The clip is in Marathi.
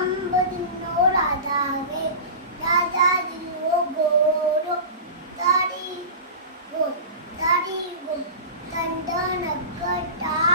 आंब दिनो राधा गे, राधा दिनो गोरो, तारी गो, तंड नगटा